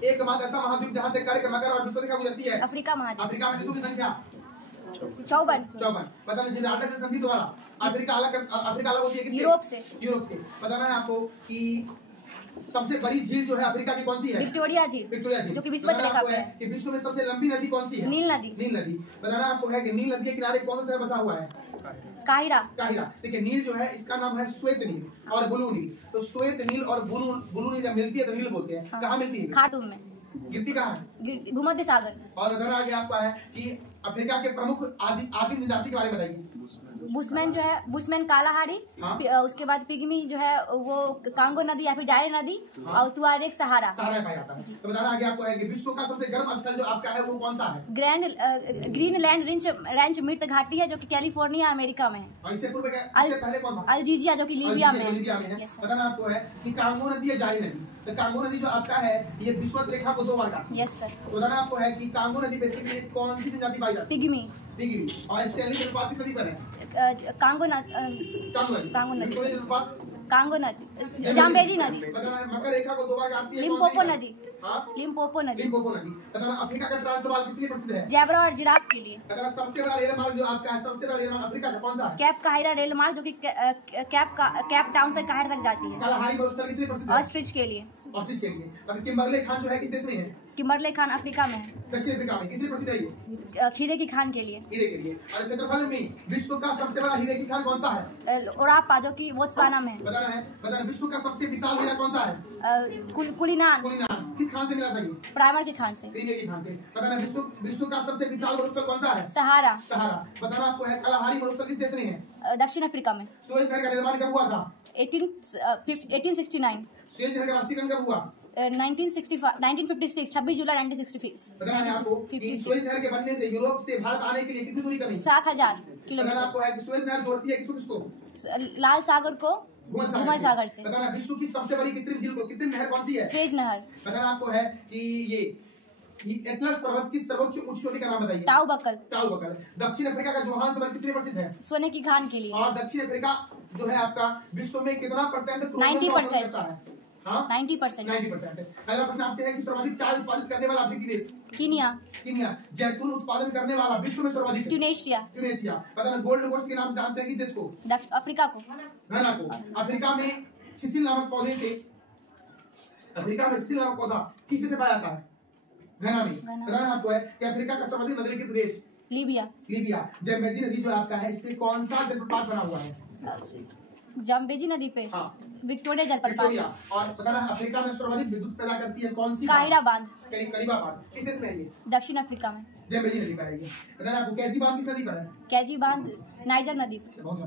एक ऐसा महाद्वीप जहाँ से कर्क, मकर और विषुवरेखा गुजरती है। अफ्रीका महाद्वीप। अफ्रीका में देशों की संख्या 54। पता नहीं जिब्राल्टर से संधि द्वारा अफ्रीका अलग होती है किससे? यूरोप से। बताना है आपको कि सबसे बड़ी झील जो है अफ्रीका की कौन सी है? विक्टोरिया झील, जो कि विश्व रेखा पे है। कि विश्व में सबसे लंबी नदी कौन सी है? नील नदी। बताना आपको है कि नील नदी के किनारे कौन सा शहर बसा हुआ है? काहिरा। देखिए नील जो है इसका नाम है श्वेत नील और ब्लू नील। तो श्वेत नील और ब्लू नील जब मिलती है तो नील बोलते हैं। कहाँ मिलती है? खार्तूम में। गिरती कहाँ है? भूमध्य सागर। और अगर आगे आपका है कि अफ्रीका के प्रमुख आदिम जाति के बारे में बताइए। बुशमैन जो है, बुशमैन कालाहारी। हाँ? उसके बाद पिग्मी जो है वो कांगो नदी या फिर जायर नदी। हाँ? और तुआरेग सहारा पाया जाता है। तो बताना आगे आपको है कि विश्व का सबसे गर्म स्थल जो आपका है वो कौन सा है? ग्रीनलैंड रेंज मृत घाटी है, जो कि कैलिफोर्निया अमेरिका में है। इससे पहले कौन था? अल्जीरिया, जो कि लीबिया में है। बताना आपको है कि कांगो नदी या जायर नदी। तो कांगो नदी जो आपका है ये विषुवत रेखा को 2 बार काटती है। Yes sir. तो बताना आपको है कि कांगो नदी बेसिकली कौन सी जनजाति पाई जाती है? पिग्मी। और स्टैनली जलप्रपात किस नदी पर है? कांगो नदी, जाम्बेजी नदी। मकर रेखा को 2 बार काटती है। लिम्पोपो नदी। बताना अफ्रीका का ट्रांस सवाल किस लिए प्रसिद्ध है? ज़ेब्रा और जिराफ के लिए। बताना सबसे बड़ा रेल मार्ग जो आपका है, सबसे बड़ा रेल मार्ग अफ्रीका का कौन सा है? कैप काहिरा रेल मार्ग, जो कि कैप टाउन से काहिरा तक जाती है। कालाहारी मरुस्थल किस लिए प्रसिद्ध है? ऑस्ट्रिच के लिए। किम्बरले खान जो है किस देश में है? किम्बरले खान अफ्रीका में है। दक्षिण अफ्रीका में। किस लिए प्रसिद्ध है ये? खीरे की खान के लिए। और क्षेत्रफल में विश्व का सबसे बड़ा हीरे की खान कौन सा है? ओरापा, जो कि बोत्सवाना में है। बताना विश्व का सबसे विशाल हीरा कौन सा है? कुलिनान। किस खान से मिला था ये? प्राइमर की खान से। बताना विश्व का सबसे विशाल मरुस्थल कौन सा है? सहारा। बताना आपको है कालाहारी मरुस्थल किस देश में है? दक्षिण अफ्रीका में। सुएज नहर का निर्माण कब हुआ था? 1869। सुएज नहर का राष्ट्रीयकरण कब हुआ? 1956, 26 जुलाई 1966। बताना है आपको कि सुएज नहर के बनने से यूरोप से भारत आने के लिए कितनी दूरी कमी? 7000 किलोमीटर। आपको है कि सुएज नहर जोड़ती है किसको? लाल सागर को भूमध्य सागर से। बताना विश्व की सबसे बड़ी कृत्रिम झील को, कृत्रिम नहर कौन सी है? सुएज नहर। बताना आपको है कि ये एटलस पर्वत की सर्वोच्च उच्च चोटी का नाम बताइए। टाउ बकल। दक्षिण अफ्रीका का जोहान्सबर्ग किस लिए प्रसिद्ध है? सोने की खान के लिए। और दक्षिण अफ्रीका जो है आपका विश्व में कितना परसेंट? 90%। 90%। अगला प्रश्न आपसे है कि सर्वाधिक चाय उत्पादित करने वाला अफ्रीकी देश? कीनिया। जैतून उत्पादन करने वाला विश्व में सर्वाधिक? ट्यूनेशिया। बताना गोल्ड कोस्ट के नाम जानते हैं किस देश को? अफ्रीका को। घना को। अफ्रीका में सिसिल नामक पौधे से पौधा किस देश से पाया जाता है? घना में। बताना आपको है कि अफ्रीका का सर्वाधिक नगरीकृत देश? लीबिया। जैम्बेजी नदी जो आपका है इस पे कौन सा जलप्रपात बना हुआ है? जाम्बेजी नदी पे। हाँ। विक्टोरिया जलप्रपात। और बताना अफ्रीका में सर्वाधिक विद्युत पैदा करती है कौन सी? काहिरा बांध। करीबा बांध किस देश में है ये? दक्षिण अफ्रीका में। जैम्बेजी नदी पर है ये। बताना आपको कैजी बांध किस नदी पर है? कैजी बांध नाइजर नदी पर। बहुत